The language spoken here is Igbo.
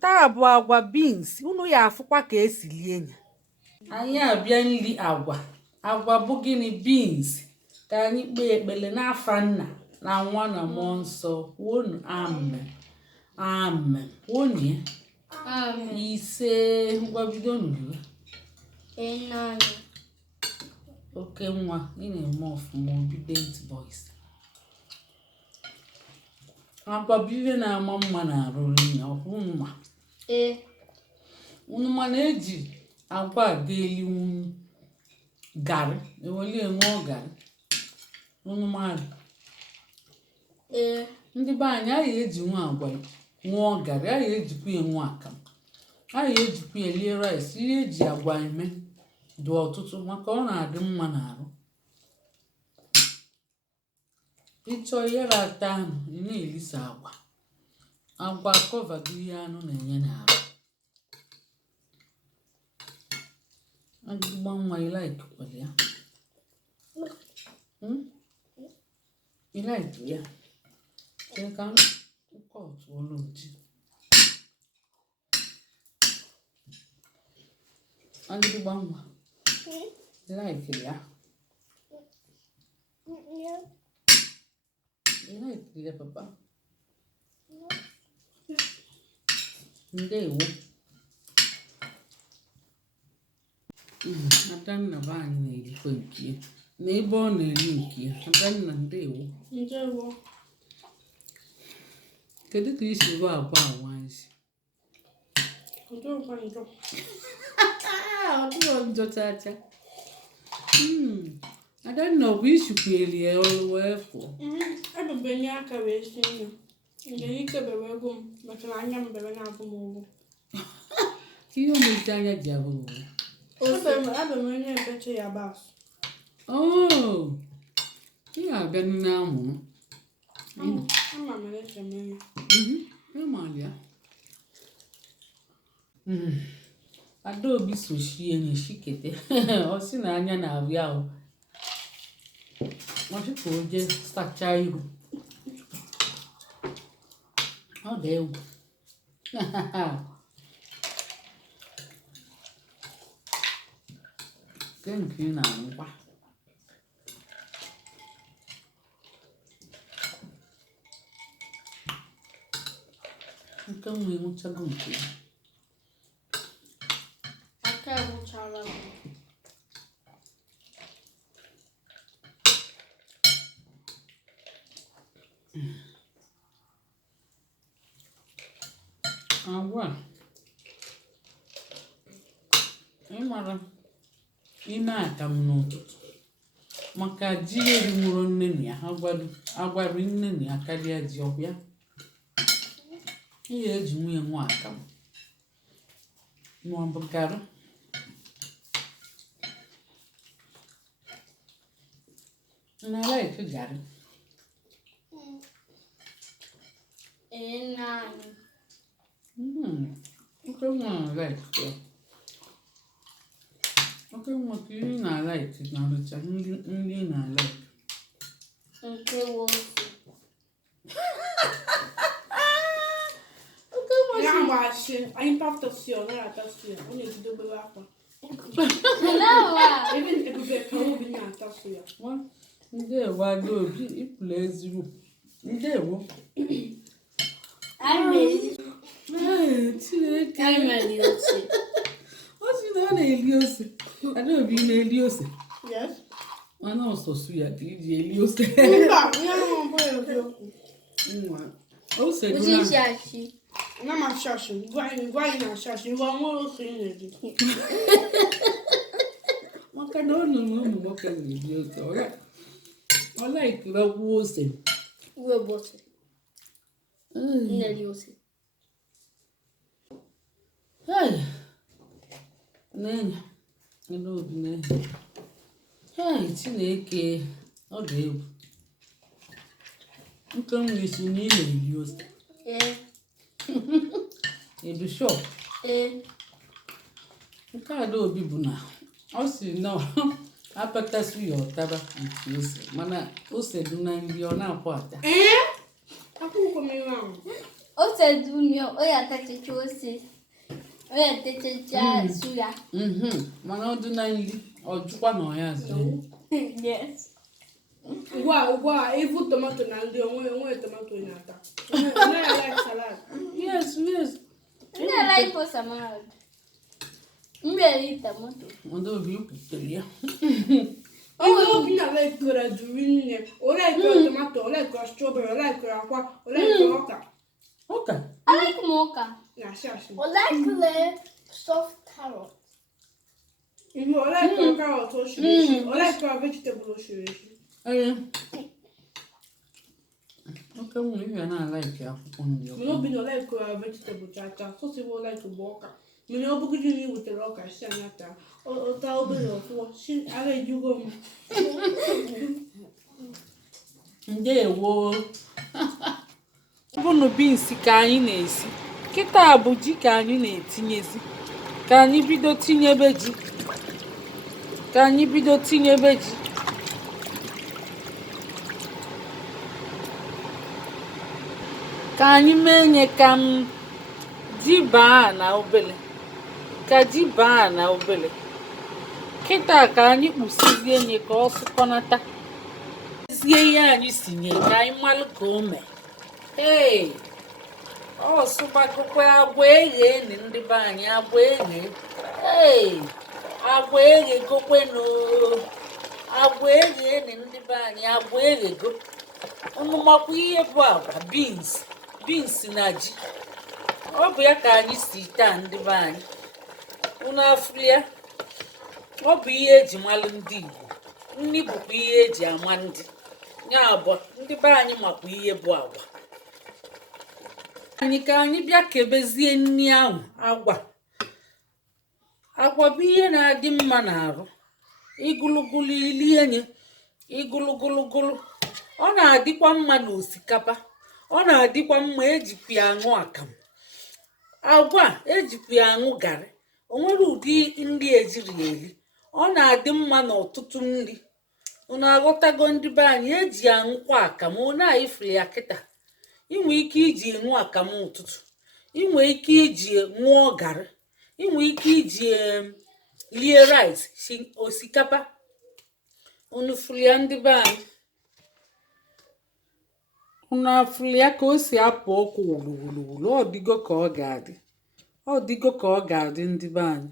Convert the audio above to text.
taa bụ agwa beans. Unu ya afụkwa ka esi lie ya. Anyị abịa nri agwa bụ gịnị? Beans. Ka anyị kpee ekpere n'afa Nna na Nwa na Mmụọ Nsọ. Kwuonu amen. Amen. Kwuonu ya. Amen. Ise. Ngwa bido n'ụlọ. Oke nwa, ị na-eme ọfụma. Bido ntị boys. Agwa bụ ihe na-ama mma na-arụ nri. Ọhụrụ mma. Unu ma na-eji agwa ga-elinwu garị. Eweli ṅụọ garị. Unu mara? Ndị be anyị eji nwa agwa ṅụọ garị. Ejikwa ya ṅụọ akamụ. Ejikwa ya lie rice. Ihe eji agwa eme dị ọtụtụ maka ọ na-adị mma n'arụ. Ịchọ ihe rata anụ, ị na-elisa agwa. Agwa kọvado ihe anụ na-enye n'arụ. Agịgba nwa ilaikkwala ya. Ilaiki ya. Chere ka ụkọ otu ọlụ ji. Agịgba nwa. Ilaiki ya. Ilaiki ya papa. Ndewo. Adanna bụ anyị na-erikwa nke ya. N'ebe ọ na-eri nke ya. Adanna ndewo. Ndewo. Kedu ka isi ruo agwa anyị? Ọ dịghị njọ chacha. Adanna ọ bụ isikweli ya ọrụ wee fụọ. Ebebanye aka wee si nri. Nke ike bere ego m maka na anya m bere na-abụ m ụgwọ. Ihe omezi anya ji abụ ụgwọ. Ebebanye ebeche yabasị. Ị ga-abịa n'ime amụrụ. Ama m eche m eme. Ịmalịa. Adaobi sochie nye shikete. Ọ sị na anya na-abụ ya ahụ. Ọ sị ka o jee sachaa iru. Ọ dị egwu. Nke ị na-anụkwa. Nke nwe enwuchago nke ya. Aka enwuchala m. Agwa ị mara ime akamụ n'ụtụtụ maka ji erinwuru nne na ya agwari nne na ya karịa ji ọbịa. Ihe eji nwunye nwa akamụ maọbụ garị. Na-alaiki garị. Oke nwa na-alaiki ya. Oke nwa ka ihe na-alaiki na ọrịcha nri na-alaiki. Nke wosu. Ya mgbachi, anyị papụtasị ọ na-atasị ya. Ọ na-ebido bebe akwa. Ebe ebube ka obi na-atasị ya. Ndewo Adaobi, ịpụla ezigbo. Ndewo. Chineke. Ọ sị na ọ na-eli ose. Adaobi na-eli ose. Yes. Mana ọsọsụ ya ka iji eli ose. Mba, ya bụ eziokwu. Ose gụna. Na ma shashi, gwa anyị na shashi, ngwa nwere ose ị na-eri. Maka na ọ nọ n'ụmụ nwoke na-eli ose. Ọ laikiri ọgwụ ose. Uwe bụ ose. Nne ose. N'enye. Adaobi n'enye. Chineke, ọ dị egwu. Nke m na-esi na ị na-eli ose. Edu shop. Nke Adaobi bụ na ọ sị na apatasu ya ọtaba nke ose mana ose dị na nri ọ na-apụ ata. Akwụkwọ m iwe ahụ. Ose ose dunyo, oya tachichi ose. Oya tachicha suya. Mana ọ dị na nri, ọ jụkwa na ọ ya azụ. Yes. Ugwa, even tomato na ndị onwe tomato ị na-ata. I like salad. Yes. I like for salad. Eat tomato. Ndị obi kwutere ya. Obi na like duri nne. O like tomato, o like strawberry, o like akwa, o like ọka. Ọka? I like mocha. Na shashi. I like the soft carrot. O like carrot o shiri. O like vegetable o shiri. Oke nwere ihe na-alaiki akwụkwọ nri. Mana obi na like vegetable chacha. So si wo like ọka. Mana ọ bụgide na iwetara ọka si anya taa. O taa obere ọfụọ. Si ara ejugo m. Ndewo. Bunu beans ka anyị na-esi. Kịta bụ ji ka anyị na-etinyezi. Ka anyị bido tinyebe ji. Ka anyị menye ka ji baa na obele. Ka ji baa na obele. Kịta ka anyị kpusizie nye ka ọ sụkọnata. Sie ihe anyị sinye ka anyị malụ ka o mee. Hey! Ọ sụbagokwa agwa eghe ni ndị be anyị agwa eghe. Hey! Agwa eghegokwenụ. Agwa eghe ni ndị be anyị agwa eghego. Unu makwa ihe bụ agwa beans na ji. Ọ bụ ya ka anyị si taa ndị be anyị. Unu afụrụ ya? Ọ bụ ihe eji malụ ndị Igbo. Nni bụkwa ihe eji ama ndị. Ya bụ ndị be anyị makwa ihe bụ agwa. Anyị ka anyị bịa kebezie nni ahụ agwa. Agwa bụ ihe na-adị mma n'arụ. Igulugulu ilie nye. Igulugulu. Ọ na-adịkwa mma n'osikapa. Ọ na-adịkwa mma ejikwa ya aṅụ akamụ. Agwa ejikwa ya aṅụ garị. O nwere ụdị nri ejiri ya eli. Ọ na-adị mma n'ọtụtụ nri. Unu aghọtago ndị be anyị eji ya aṅụkwa akamụ. Ọ na-ifuru ya kịta. Inwe ike iji ṅụọ akamụ ụtụtụ. Inwe ike iji ṅụọ garị. Inwe ike iji lie rice si osikapa. Unu furu ya ndị be anyị. Unu afụrụ ya ka o si apụ ọkụ wuluwulu. Ọ dịgo ka ọ ga-adị. Ọ dịgo ka ọ ga-adị ndị be anyị.